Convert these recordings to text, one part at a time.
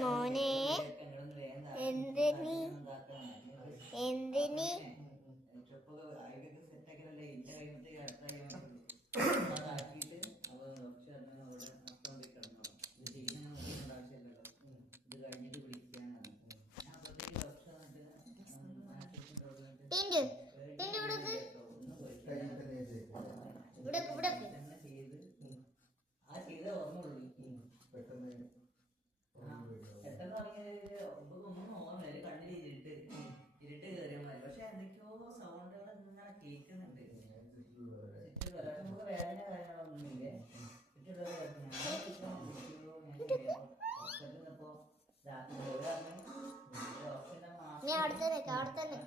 മോനെ എന്തിനി എന്തിനി ഞാൻ അവിടെ തന്നെ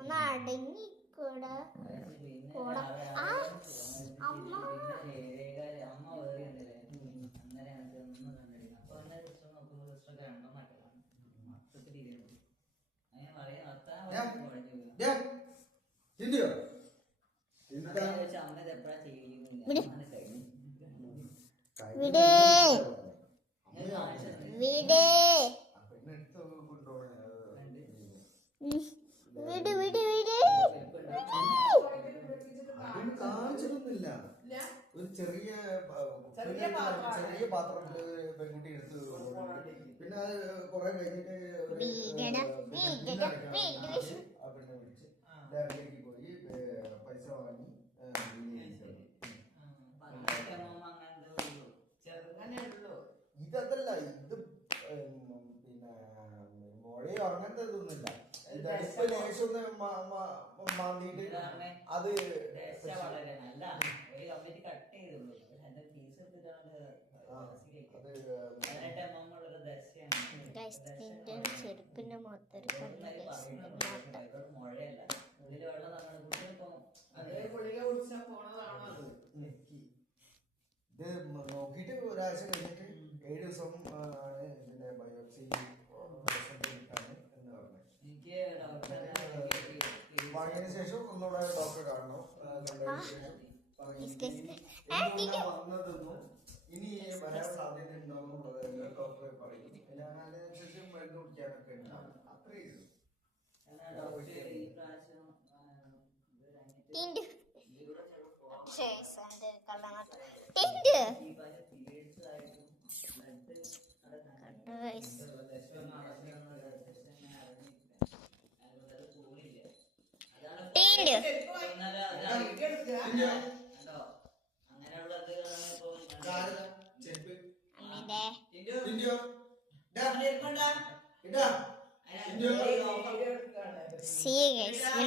ഒന്ന് അടങ്ങിക്കൂടാ അമ്മ ഒരു ചെറിയ പാത്രത്തില് പെൺകുട്ടി എടുത്ത് പിന്നെ അത് കുറെ കഴിഞ്ഞിട്ട് ആ പെണ്ണെ വിളിച്ച് ലാബിലേക്ക് പോയി പൈസ വാങ്ങി ഇതല്ല ഇത് പിന്നെ മുഴയോ അങ്ങനത്തെ ഇതൊന്നുമില്ല. ഇതടുപ്പ് ലേശം മാന്തിയിട്ട് അത് ചെരുപ്പിന്റെ മാത്രം ഇത് നോക്കിയിട്ട് ഒരാഴ്ച കഴിഞ്ഞിട്ട് 7 ദിവസം ആണ് ഇതിന്റെ ബയോപ്സി എന്ന് പറഞ്ഞത്. വാങ്ങിയതിനു ശേഷം ഒന്നുകൂടെ ഡോക്ടറെ കാണണം. വന്നതെന്നും ഇനി വരാൻ സാധ്യത ഉണ്ടോന്നുള്ളത് ഡോക്ടറെ പറയും. അതിനനുസരിച്ച് മരുന്ന് കുടിക്കാനൊക്കെ ഉണ്ടാവും. അത്രയും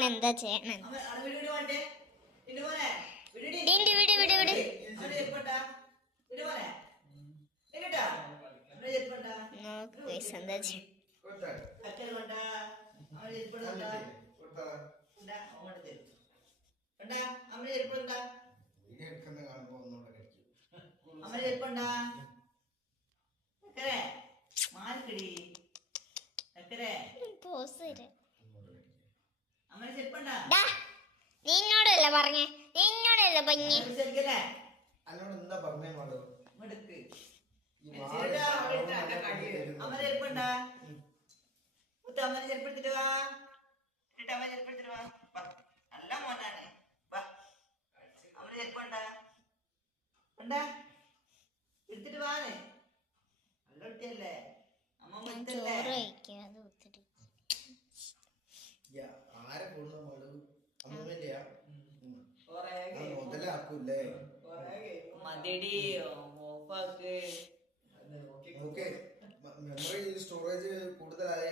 എന്താ ചെയ്യണം? നിന്നോടല്ല പറഞ്ഞേ, നിന്നോടല്ല പഞ്ഞി. അന്നോട് എന്താ പറഞ്ഞേ മോള്? ആരെ കൂടുന്ന മോള്? അമ്മൂമ്മന്റെയാ? മുതലാക്കൂല്ലേ? മെമ്മറി സ്റ്റോറേജ് കൂടുതലായ